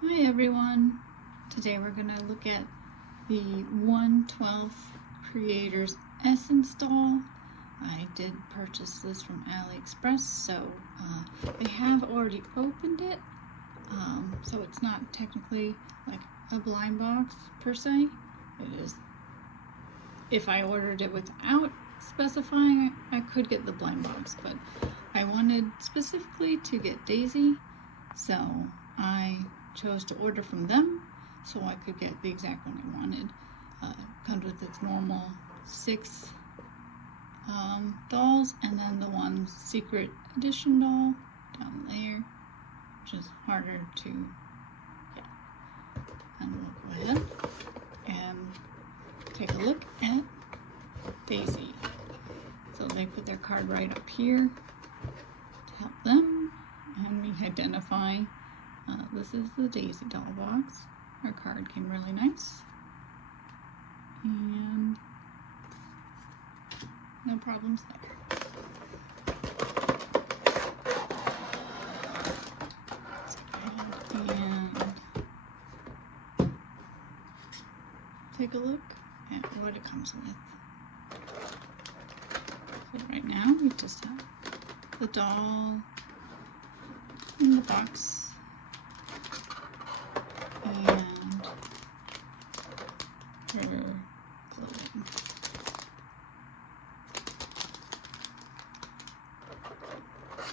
Hi everyone! Today we're going to look at the 1/12 Creators Essence doll. I did purchase this from AliExpress, so I have already opened it, so it's not technically like a blind box per se. It is, if I ordered it without specifying, I could get the blind box, but I wanted specifically to get Daisy, so I chose to order from them so I could get the exact one I wanted. Comes with its normal 6 dolls, and then the one secret edition doll down there, which is harder to get. And we'll go ahead and take a look at Daisy. So they put their card right up here to help them, and we identify this is the Daisy doll box. Our card came really nice, and no problems there. Let's go ahead and take a look at what it comes with. So right now we just have the doll in the box, and her clothing.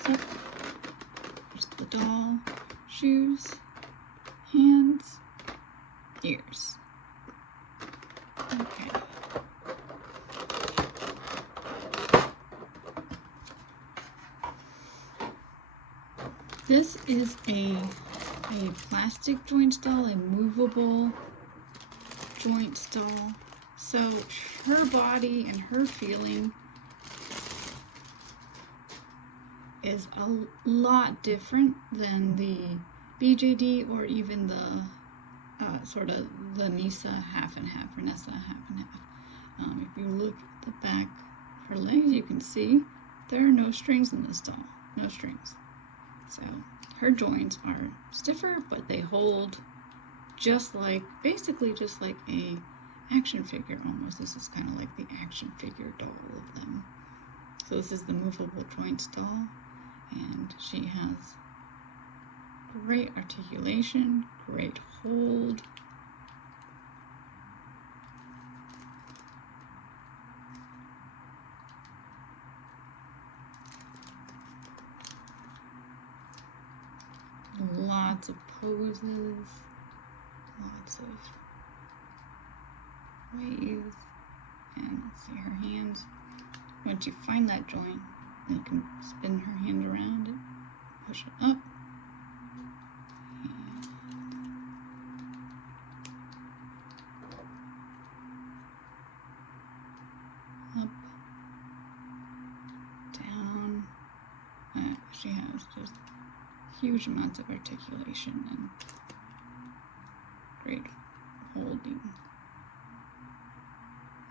So there's the doll, shoes, hands, ears. Okay. This is a plastic joints doll, a movable joints doll. So her body and her feeling is a lot different than the MJD or even the sort of the Nisa half and half, or Nessa half and half. If you look at the back of her legs, you can see there are no strings in this doll, no strings. So her joints are stiffer, but they hold just like, basically just like a action figure almost. This is kind of like the action figure doll of them. So this is the Movable Joints Doll, and she has great articulation, great hold. Lots of poses, lots of waves, and let's see her hands. Once you find that joint, you can spin her hand around it, push it up, and up, down. She has just huge amounts of articulation and great holding.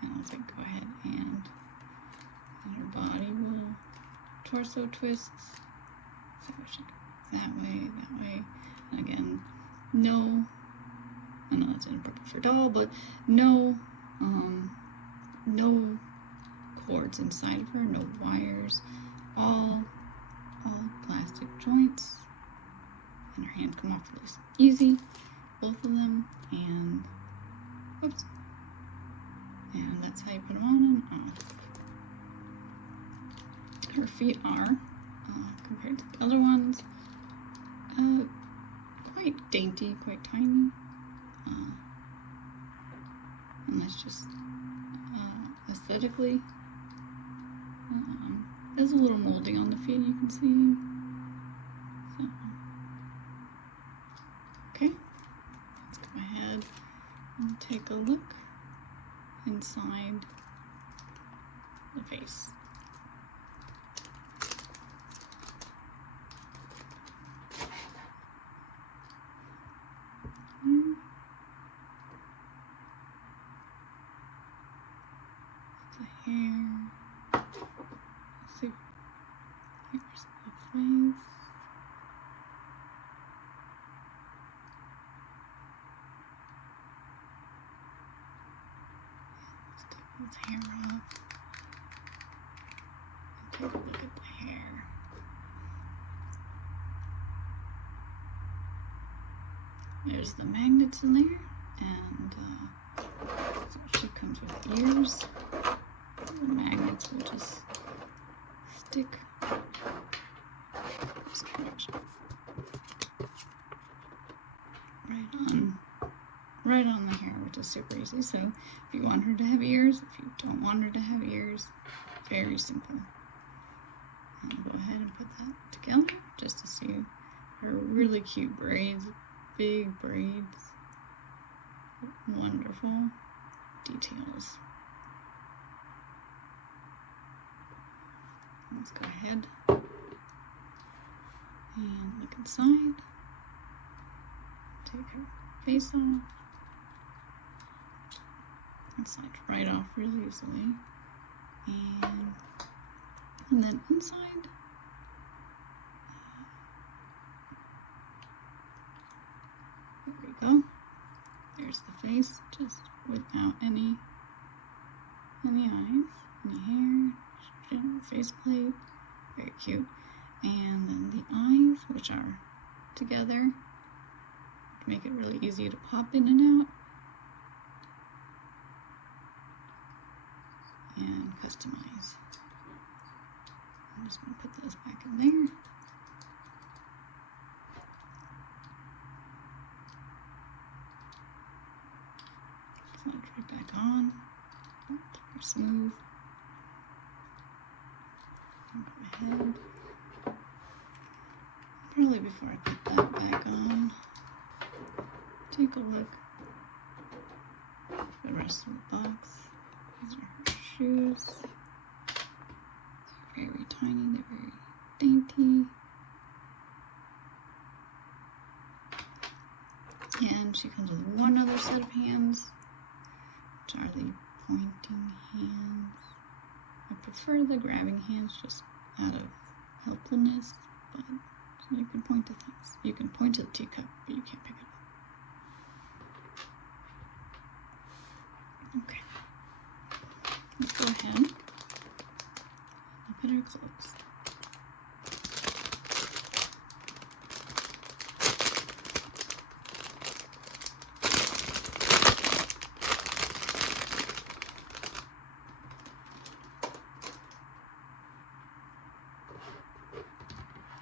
And I'll go ahead and her body will torso twists. So she goes that way, and again, no, I know that's inappropriate for doll, but no cords inside of her, no wires, all plastic joints, and her hands come off really easy, both of them, and whoops, and that's how you put them on and off. Her feet are, compared to the other ones, quite dainty, quite tiny, and that's just aesthetically. There's a little molding on the feet, you can see. So, okay, let's go ahead and take a look inside the face. The hair. See, here's the face. There's the magnets in there, and so she comes with ears. The magnets will just stick. Right on the hair, which is super easy. So if you want her to have ears, if you don't want her to have ears, very simple. And go ahead and put that together just to see her really cute braids, big braids, wonderful details. Let's go ahead and look inside. Take her face off. It slides right off really easily. And then inside, there we go. There's the face, just without any eyes, any hair, face plate, very cute. And then the eyes, which are together, to make it really easy to pop in and out. And customize. I'm just going to put those back in there. Slide right back on. Very smooth. Go ahead. Probably before I put that back on, take a look at the rest of the box. These are her shoes. They're very tiny, they're very dainty. And she comes with one other set of hands, which are the pointing hands. I prefer the grabbing hands just out of helpfulness, but so you can point to things. You can point to the teacup, but you can't pick it up. Okay. Let's go ahead and look at our clothes.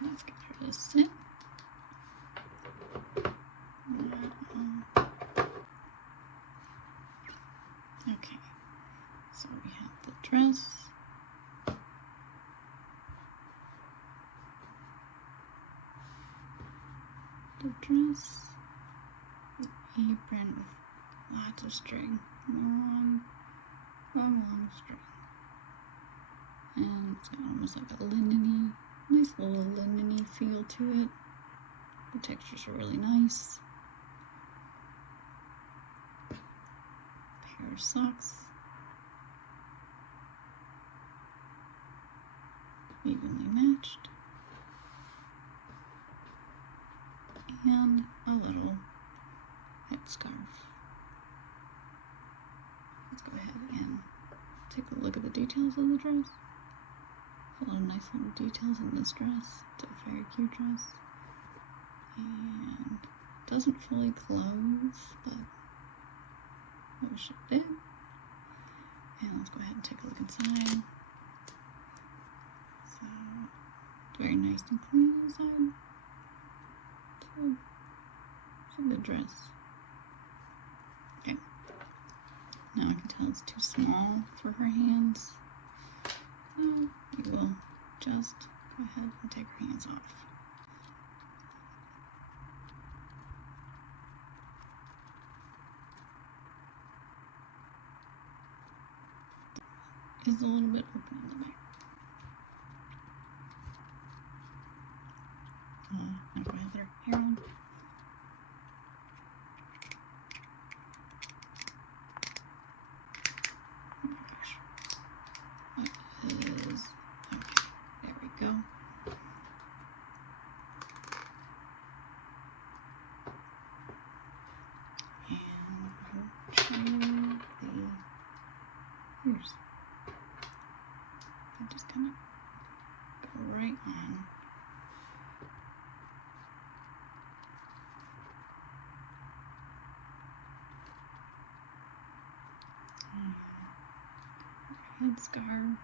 Let's get her to sit. Okay, so we have the dress. The apron with lots of string, long string, and it's got almost like a linen-y, nice little linen-y feel to it. The textures are really nice. Pair of socks, evenly matched. And a little headscarf. Let's go ahead and take a look at the details of the dress. A lot of nice little details in this dress. It's a very cute dress. And it doesn't fully close, but I wish it did. And let's go ahead and take a look inside. So, it's very nice and clean inside. It's a good dress. Okay. Now I can tell it's too small for her hands. So we will just go ahead and take her hands off. It's a little bit open in the back. Now go ahead with her hair on. Oh my gosh. What is... Okay, there we go. And we'll show the ears. I just kind of go right on. headscarf.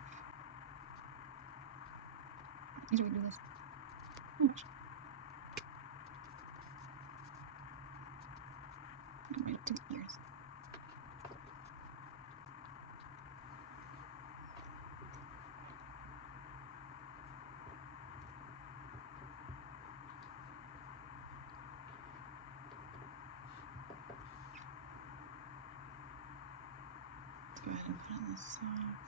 Easier we do this. Oh, gosh. I'm ready to ears. Let's go ahead and put on the socks.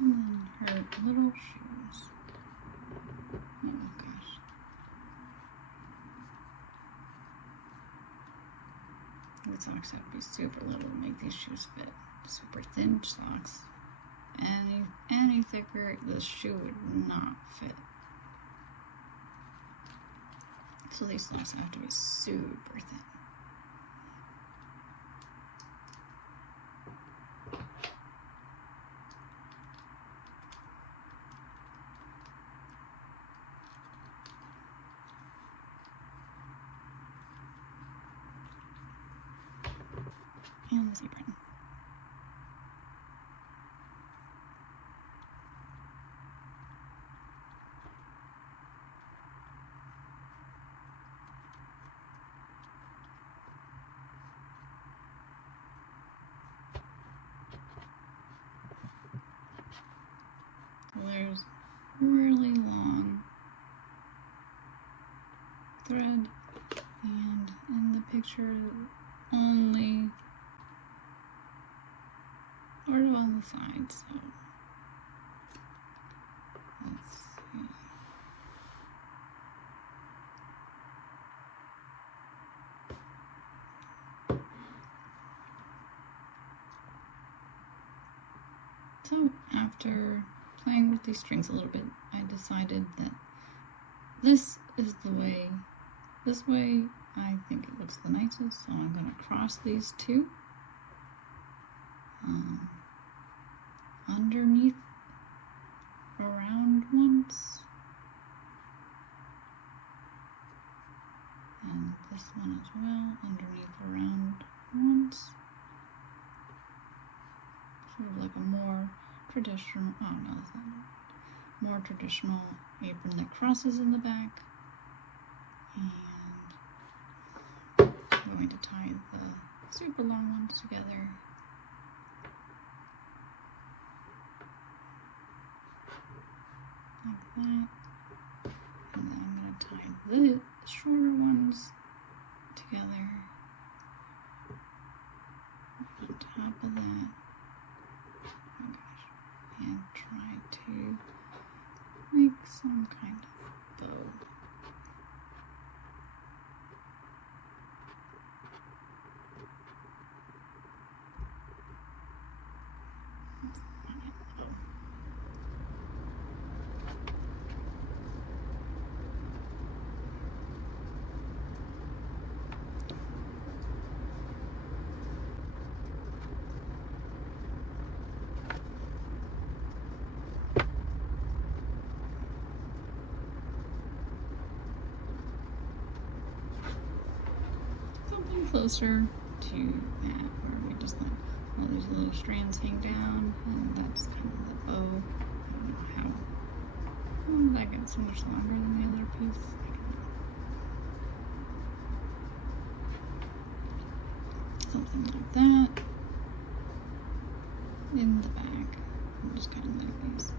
And then her little shoes. Oh gosh. The socks have to be super little to make these shoes fit. Super thin socks. Any thicker, the shoe would not fit. So these socks have to be super thin. And this apron. So there's really long thread, and in the picture only sort of on the side, so let's see. So after playing with these strings a little bit, I decided that this is the way, this way I think it looks the nicest, so I'm going to cross these two. Underneath around once, and this one as well, underneath around once, sort of like a more traditional, oh no, that's not it. More traditional apron that crosses in the back, and I'm going to tie the super long ones together. Like that, and then I'm going to tie the shorter ones together on top of that. Oh gosh, and try to make some kind of bow. Closer to that, where we just let all these little strands hang down, and that's kind of the bow. I don't know how that gets so much longer than the other piece. Something like that. In the back, I'm just kind of let these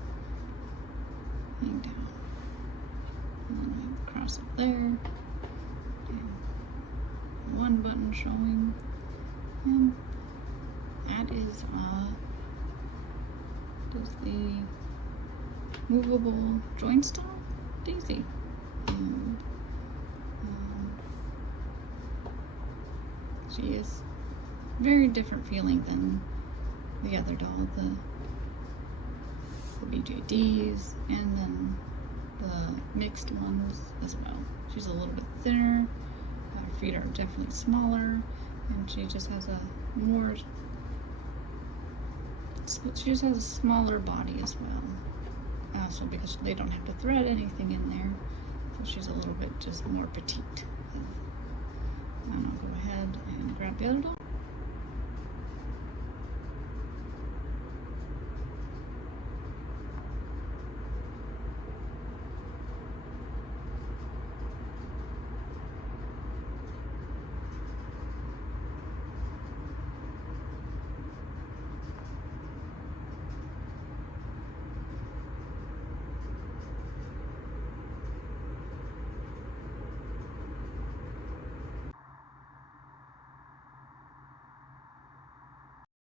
hang down, and then we cross up there. One button showing, and that is the Movable Joints Doll Daisy. And she is very different feeling than the other doll, the BJDs, and then the mixed ones as well. She's a little bit thinner, got feet are definitely smaller, and she just has a more, she just has a smaller body as well. So because they don't have to thread anything in there, so she's a little bit just more petite. And I'll go ahead and grab the other doll.